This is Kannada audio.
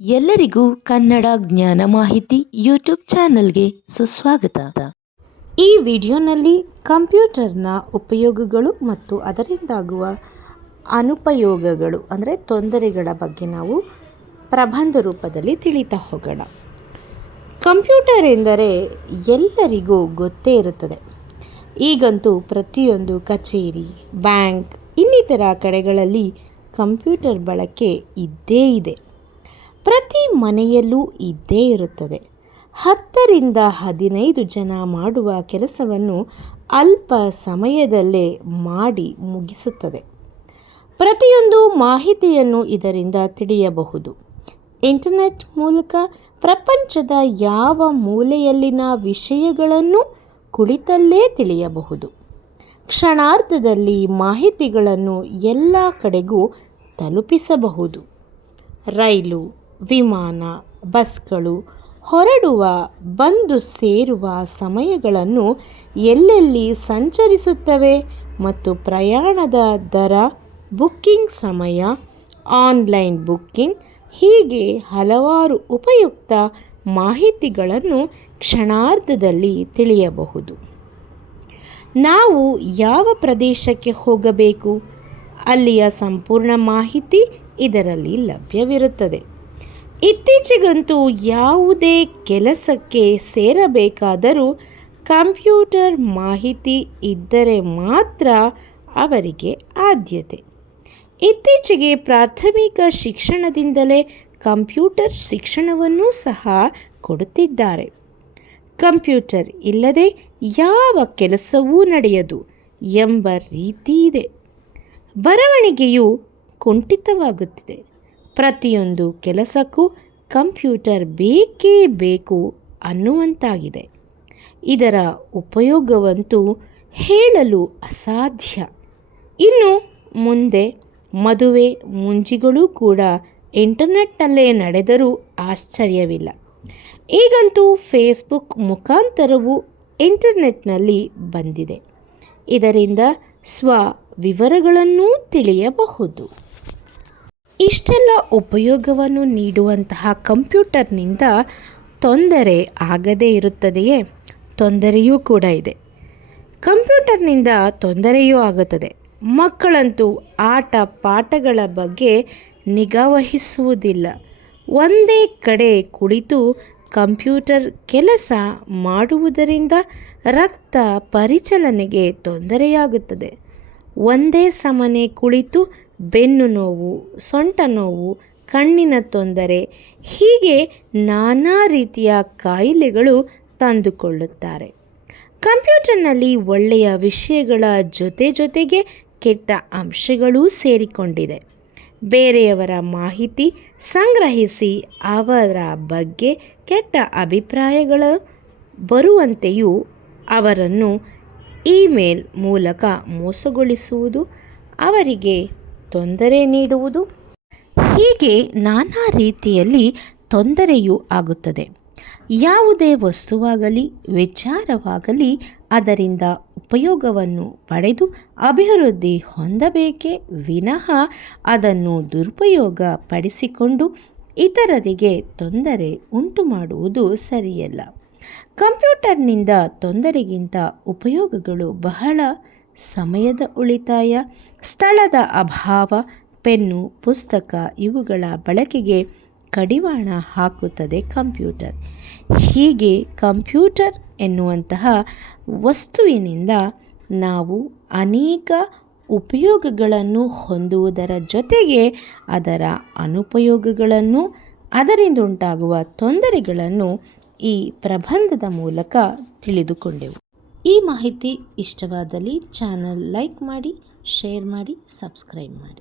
ಎಲ್ಲರಿಗೂ ಕನ್ನಡ ಜ್ಞಾನ ಮಾಹಿತಿ ಯೂಟ್ಯೂಬ್ ಚಾನಲ್ಗೆ ಸುಸ್ವಾಗತ. ಈ ವಿಡಿಯೋನಲ್ಲಿ ಕಂಪ್ಯೂಟರ್ನ ಉಪಯೋಗಗಳು ಮತ್ತು ಅದರಿಂದಾಗುವ ಅನುಪಯೋಗಗಳು ಅಂದರೆ ತೊಂದರೆಗಳ ಬಗ್ಗೆ ನಾವು ಪ್ರಬಂಧ ರೂಪದಲ್ಲಿ ತಿಳಿತಾ ಹೋಗೋಣ. ಕಂಪ್ಯೂಟರ್ ಎಂದರೆ ಎಲ್ಲರಿಗೂ ಗೊತ್ತೇ ಇರುತ್ತದೆ. ಈಗಂತೂ ಪ್ರತಿಯೊಂದು ಕಚೇರಿ, ಬ್ಯಾಂಕ್ ಇನ್ನಿತರ ಕಡೆಗಳಲ್ಲಿ ಕಂಪ್ಯೂಟರ್ ಬಳಕೆ ಇದ್ದೇ ಇದೆ. ಪ್ರತಿ ಮನೆಯಲ್ಲೂ ಇದ್ದೇ ಇರುತ್ತದೆ. 10ರಿಂದ 15 ಜನ ಮಾಡುವ ಕೆಲಸವನ್ನು ಅಲ್ಪ ಸಮಯದಲ್ಲೇ ಮಾಡಿ ಮುಗಿಸುತ್ತದೆ. ಪ್ರತಿಯೊಂದು ಮಾಹಿತಿಯನ್ನು ಇದರಿಂದ ತಿಳಿಯಬಹುದು. ಇಂಟರ್ನೆಟ್ ಮೂಲಕ ಪ್ರಪಂಚದ ಯಾವ ಮೂಲೆಯಲ್ಲಿನ ವಿಷಯಗಳನ್ನು ಕುಳಿತಲ್ಲೇ ತಿಳಿಯಬಹುದು. ಕ್ಷಣಾರ್ಧದಲ್ಲಿ ಮಾಹಿತಿಗಳನ್ನು ಎಲ್ಲ ಕಡೆಗೂ ತಲುಪಿಸಬಹುದು. ರೈಲು, ವಿಮಾನ, ಬಸ್ಗಳು ಹೊರಡುವ, ಬಂದು ಸೇರುವ ಸಮಯಗಳನ್ನು, ಎಲ್ಲೆಲ್ಲಿ ಸಂಚರಿಸುತ್ತವೆ ಮತ್ತು ಪ್ರಯಾಣದ ದರ, ಬುಕ್ಕಿಂಗ್ ಸಮಯ, ಆನ್ಲೈನ್ ಬುಕ್ಕಿಂಗ್ ಹೀಗೆ ಹಲವಾರು ಉಪಯುಕ್ತ ಮಾಹಿತಿಗಳನ್ನು ಕ್ಷಣಾರ್ಧದಲ್ಲಿ ತಿಳಿಯಬಹುದು. ನಾವು ಯಾವ ಪ್ರದೇಶಕ್ಕೆ ಹೋಗಬೇಕು, ಅಲ್ಲಿಯ ಸಂಪೂರ್ಣ ಮಾಹಿತಿ ಇದರಲ್ಲಿ ಲಭ್ಯವಿರುತ್ತದೆ. ಇತ್ತೀಚೆಗಂತೂ ಯಾವುದೇ ಕೆಲಸಕ್ಕೆ ಸೇರಬೇಕಾದರೂ ಕಂಪ್ಯೂಟರ್ ಮಾಹಿತಿ ಇದ್ದರೆ ಮಾತ್ರ ಅವರಿಗೆ ಆದ್ಯತೆ. ಇತ್ತೀಚೆಗೆ ಪ್ರಾಥಮಿಕ ಶಿಕ್ಷಣದಿಂದಲೇ ಕಂಪ್ಯೂಟರ್ ಶಿಕ್ಷಣವನ್ನೂ ಸಹ ಕೊಡುತ್ತಿದ್ದಾರೆ. ಕಂಪ್ಯೂಟರ್ ಇಲ್ಲದೆ ಯಾವ ಕೆಲಸವೂ ನಡೆಯದು ಎಂಬ ರೀತಿ ಇದೆ. ಬರವಣಿಗೆಯು ಕುಂಠಿತವಾಗುತ್ತಿದೆ. ಪ್ರತಿಯೊಂದು ಕೆಲಸಕ್ಕೂ ಕಂಪ್ಯೂಟರ್ ಬೇಕೇ ಬೇಕು ಅನ್ನುವಂತಾಗಿದೆ. ಇದರ ಉಪಯೋಗವಂತೂ ಹೇಳಲು ಅಸಾಧ್ಯ. ಇನ್ನು ಮುಂದೆ ಮದುವೆ ಮುಂಜಿಗಳು ಕೂಡ ಇಂಟರ್ನೆಟ್ನಲ್ಲೇ ನಡೆದರೂ ಆಶ್ಚರ್ಯವಿಲ್ಲ. ಈಗಂತೂ ಫೇಸ್ಬುಕ್ ಮುಖಾಂತರವೂ ಇಂಟರ್ನೆಟ್ನಲ್ಲಿ ಬಂದಿದೆ. ಇದರಿಂದ ವಿವರಗಳನ್ನು ತಿಳಿಯಬಹುದು. ಇಷ್ಟೆಲ್ಲ ಉಪಯೋಗವನ್ನು ನೀಡುವಂತಹ ಕಂಪ್ಯೂಟರ್ನಿಂದ ತೊಂದರೆ ಆಗದೇ ಇರುತ್ತದೆಯೇ? ತೊಂದರೆಯೂ ಕೂಡ ಇದೆ. ಕಂಪ್ಯೂಟರ್ನಿಂದ ತೊಂದರೆಯೂ ಆಗುತ್ತದೆ. ಮಕ್ಕಳಂತೂ ಆಟ ಪಾಠಗಳ ಬಗ್ಗೆ ನಿಗಾವಹಿಸುವುದಿಲ್ಲ. ಒಂದೇ ಕಡೆ ಕುಳಿತು ಕಂಪ್ಯೂಟರ್ ಕೆಲಸ ಮಾಡುವುದರಿಂದ ರಕ್ತ ಪರಿಚಲನೆಗೆ ತೊಂದರೆಯಾಗುತ್ತದೆ. ಒಂದೇ ಸಮನೆ ಕುಳಿತು ಬೆನ್ನು ನೋವು, ಸೊಂಟ ನೋವು, ಕಣ್ಣಿನ ತೊಂದರೆ ಹೀಗೆ ನಾನಾ ರೀತಿಯ ಕಾಯಿಲೆಗಳು ತಂದುಕೊಳ್ಳುತ್ತಾರೆ. ಕಂಪ್ಯೂಟರ್ನಲ್ಲಿ ಒಳ್ಳೆಯ ವಿಷಯಗಳ ಜೊತೆಗೆ ಕೆಟ್ಟ ಅಂಶಗಳೂ ಸೇರಿಕೊಂಡಿದೆ. ಬೇರೆಯವರ ಮಾಹಿತಿ ಸಂಗ್ರಹಿಸಿ ಅವರ ಬಗ್ಗೆ ಕೆಟ್ಟ ಅಭಿಪ್ರಾಯಗಳು ಬರುವಂತೆಯೂ ಅವರನ್ನು ಇಮೇಲ್ ಮೂಲಕ ಮೋಸಗೊಳಿಸುವುದು, ಅವರಿಗೆ ತೊಂದರೆ ನೀಡುವುದು ಹೀಗೆ ನಾನಾ ರೀತಿಯಲ್ಲಿ ತೊಂದರೆಯೂ ಆಗುತ್ತದೆ. ಯಾವುದೇ ವಸ್ತುವಾಗಲಿ ವಿಚಾರವಾಗಲಿ ಅದರಿಂದ ಉಪಯೋಗವನ್ನು ಪಡೆದು ಅಭಿವೃದ್ಧಿ ಹೊಂದಬೇಕೇ ವಿನಃ ಅದನ್ನು ದುರುಪಯೋಗ ಪಡಿಸಿಕೊಂಡು ಇತರರಿಗೆ ತೊಂದರೆ ಉಂಟು ಮಾಡುವುದು ಸರಿಯಲ್ಲ. ಕಂಪ್ಯೂಟರ್ನಿಂದ ತೊಂದರೆಗಿಂತ ಉಪಯೋಗಗಳು ಬಹಳ. ಸಮಯದ ಉಳಿತಾಯ, ಸ್ಥಳದ ಅಭಾವ, ಪೆನ್ನು, ಪುಸ್ತಕ ಇವುಗಳ ಬಳಕೆಗೆ ಕಡಿವಾಣ ಹಾಕುತ್ತದೆ ಕಂಪ್ಯೂಟರ್. ಹೀಗೆ ಕಂಪ್ಯೂಟರ್ ಎನ್ನುವಂತಹ ವಸ್ತುವಿನಿಂದ ನಾವು ಅನೇಕ ಉಪಯೋಗಗಳನ್ನು ಹೊಂದುವುದರ ಜೊತೆಗೆ ಅದರ ಅನುಪಯೋಗಗಳನ್ನು, ಅದರಿಂದ ಉಂಟಾಗುವ ತೊಂದರೆಗಳನ್ನು ಈ ಪ್ರಬಂಧದ ಮೂಲಕ ತಿಳಿದುಕೊಂಡೆವು. ಈ ಮಾಹಿತಿ ಇಷ್ಟವಾದಲ್ಲಿ ಚಾನಲ್ ಲೈಕ್ ಮಾಡಿ, ಶೇರ್ ಮಾಡಿ, ಸಬ್ಸ್ಕ್ರೈಬ್ ಮಾಡಿ.